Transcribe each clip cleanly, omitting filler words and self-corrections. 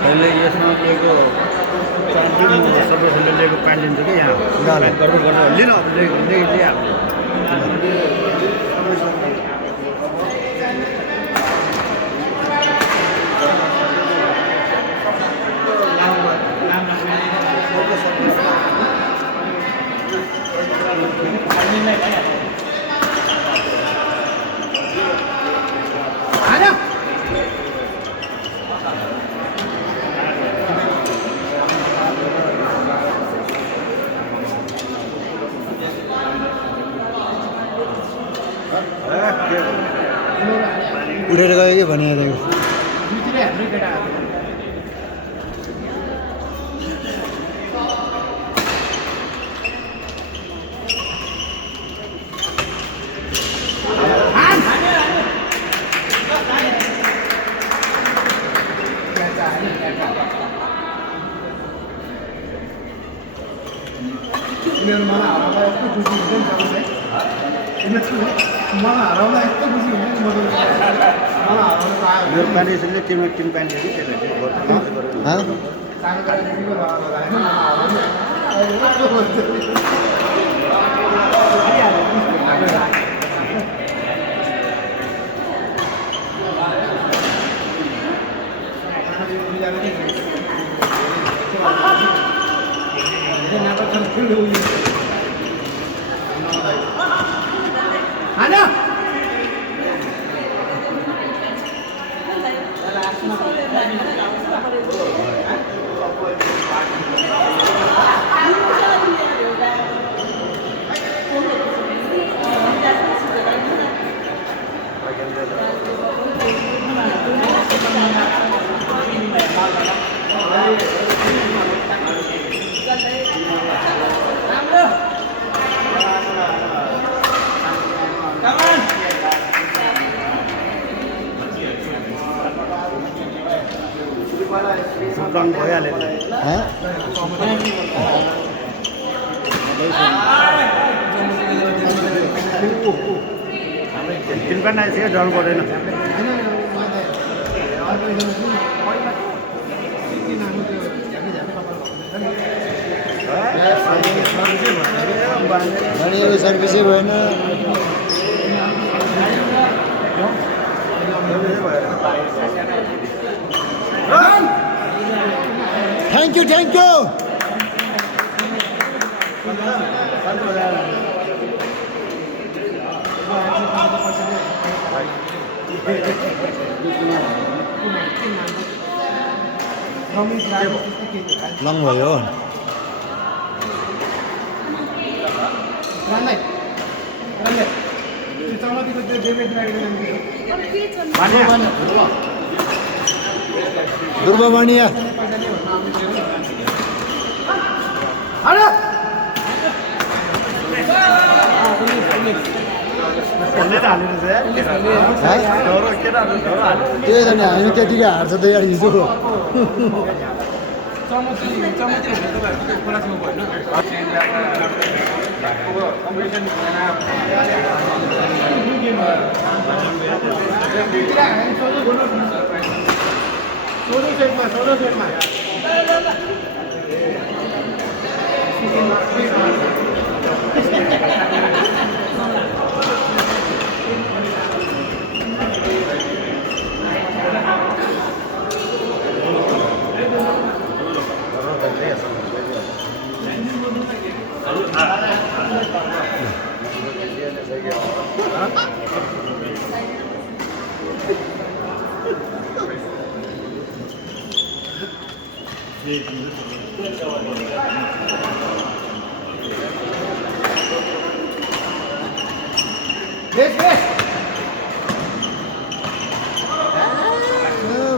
अहिले यसमा लिएको सर्वसले लिएको पानी लिन्छ कि यहाँ गडबड गर्नु लिन अब लिइहाल्नु उठेर गयो कि भने मेरो पानी यसले टिम पानी कि रङ भइहाल्यो टिम पानी आइसक्यो डर पर्दैन सर्भिसै भएन थ्याङ्क यू लङ भयो ध्रुव बानिया त्यो जाने हामी त्यतिकै हार्छ त यार हिजो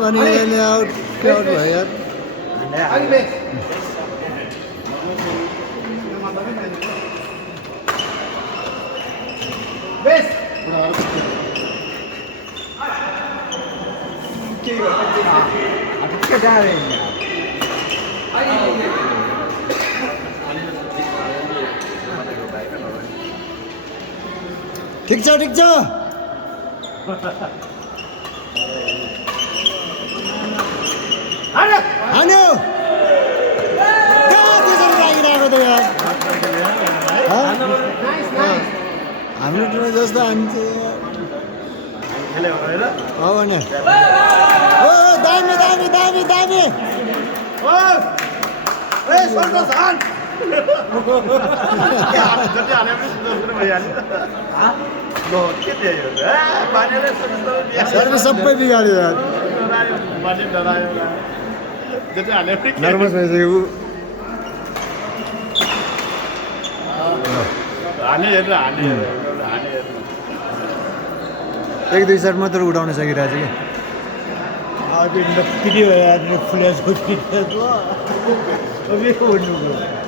भने आउट भयो यार ठिक छ हान्यो त्यसरी लागिरहेको त यार हाम्रो टिम जस्तो हान्छ खेल्यो होइन हो भने ओ दामी दामी दामी दामी ए सन्तोष हान जति हाने पनि सुन्दर भइहाल्यो लो के थियो ए बानेले सुन्दर सर्भिस सबै बिगाड्यो यार बाने डरायो जति हाने पनि नर्भस भइसक्यो हाने हेर्नु हाने हाने हेर्नु एक दुई शट मात्र उडाउन सकिरहेको छ कि अभी नक्कली हो यार फ्लैश होती है तो अभी वो नहीं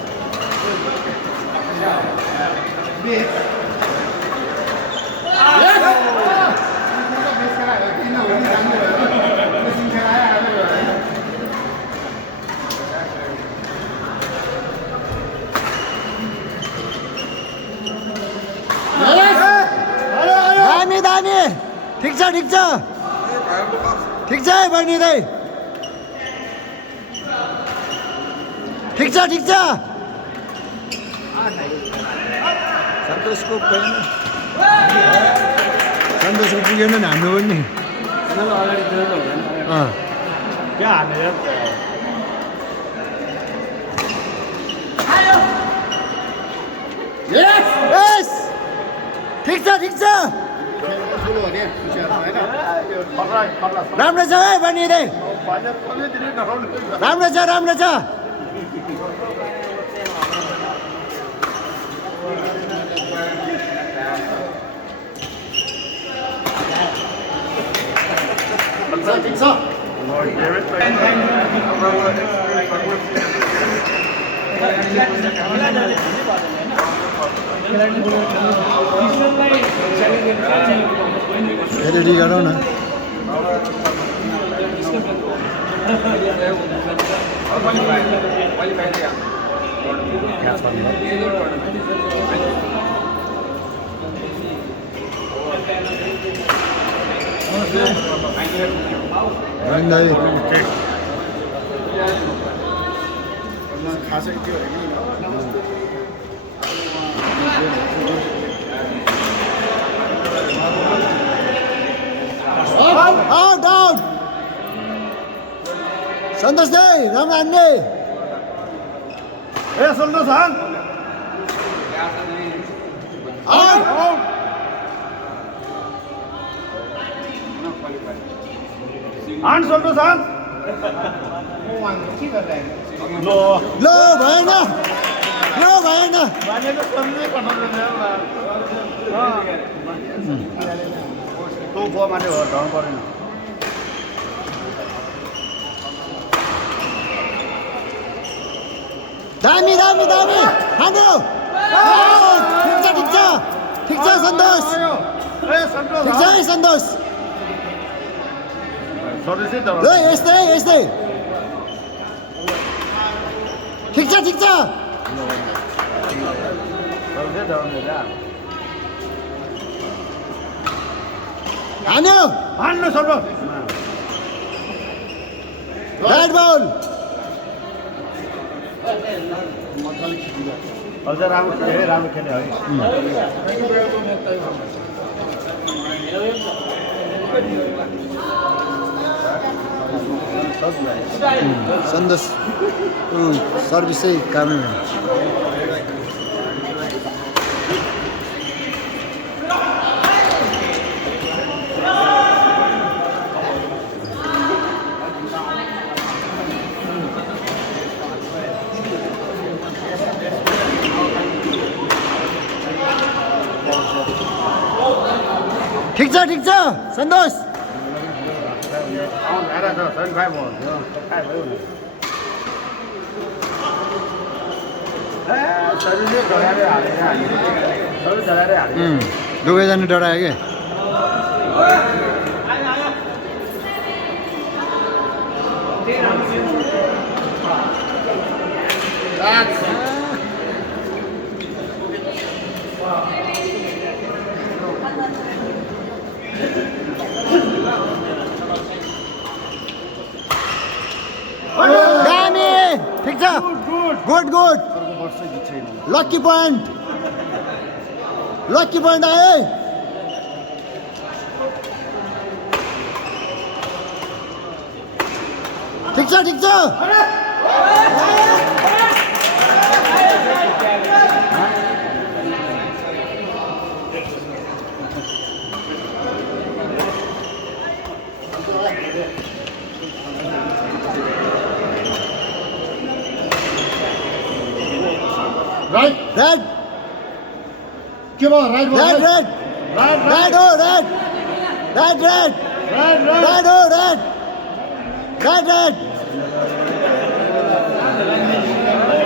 दामी दामी ठिक छ ठिक छ ठिक छ है बहिनी दाइ ठिक छ ठिक छ सन्तोषको पुगेन सन्तोषको पुगेन नि हाम्रो पनि क्या हाने यार यस ठिक छ ठिक छ राम्रो छ है बहिनी दाइ राम्रो छ राम्रो छ ठिक छ रेडी गरौँ न खासै त्यो आउट आउट सन्तोष दाइ राम्रो हान्ने ए सन्तोष हान आउट हान सन्तोष हान लो लो भएन लो भएन बानेले सम्झै पठाउँदैन तँ गो माने हो ढङ परेन दामी दामी दामी हान्यो ठिक छ ठिक छ ठिक छ सन्तोष ए सन्तोष ठिक छ है सन्तोष सन्तोषै त ल यस्तै यस्तै ठिक छ ठिक छ सन्तोषै डराउने क्या हान्यो हान्नु सन्तोष ब्याट बल अझ राम्रो खेल्यो राम्रो खेल्यो है सन्तोष सर्भिसै कामै भएन ठिक छ सन्तोष दुवैजना डरायो क्या लकी पोइन्ट आए ठिक छ राइट रेड के भयो राइट भयो रेड रेड राइट रेड हो red red red right right red हो रेड रेड रेड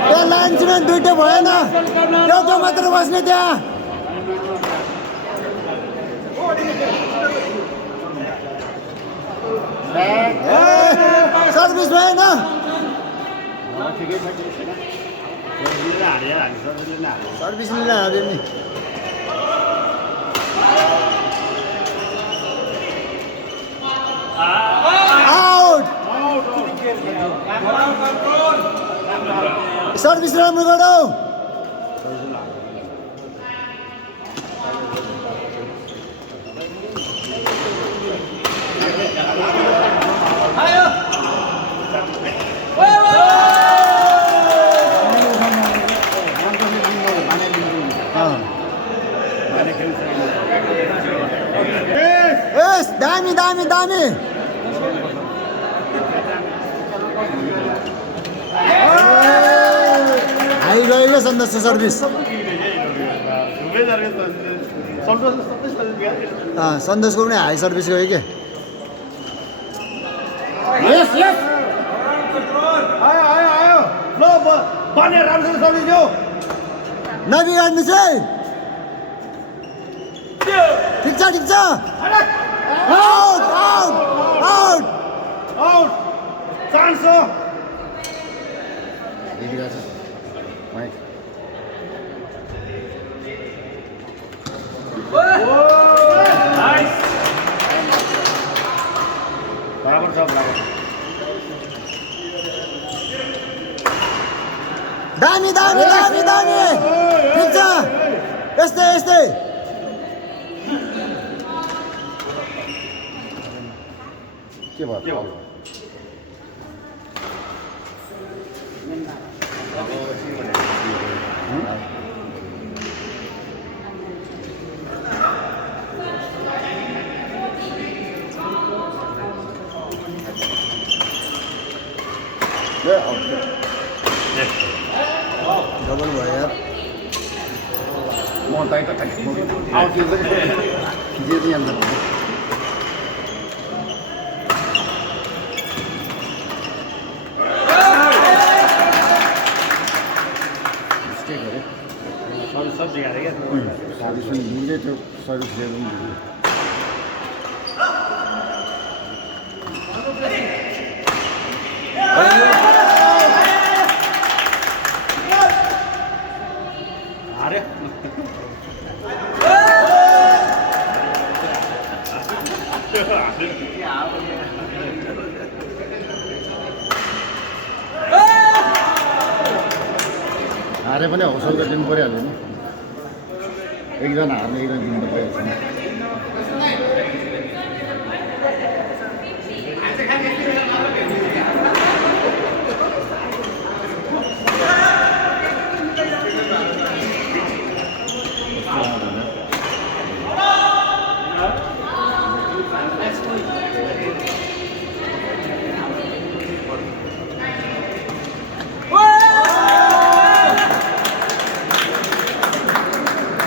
त्यो लाइन्सम्यान दुइटै भएन एउटा मात्र बस्ने त्यहाँ सर्भिस भएन सर्भिस लिन हाल्यो नि आउट सर्भिस राम्रो गरौ दामी दामी दामी आइगयो सन्तोषको सर्भिस सन्तोषको पनि हाई सर्भिस गयो क्या यस यस आयो ल बने राम्रोसँग सर्भिस दियो नबिगाड्नु चाहिँ ठिक छ out out out out chance हो नाइस बराबर छ बराबर दामी दामी दामी दामी ठिक छ यस्तै के भयो डबल भयो यार म दाइ त आउँथ्यो जे पनि अन्त सब सिकाएर क्या सर्भिस पनि दिँदै थियो सर्भिस लिएर पनि दिँदै अरे हारे पनि हौसला दिनु परिहाल्यो नि एकजना हार्ने एकजना जित्नु त भइहाल्छ नि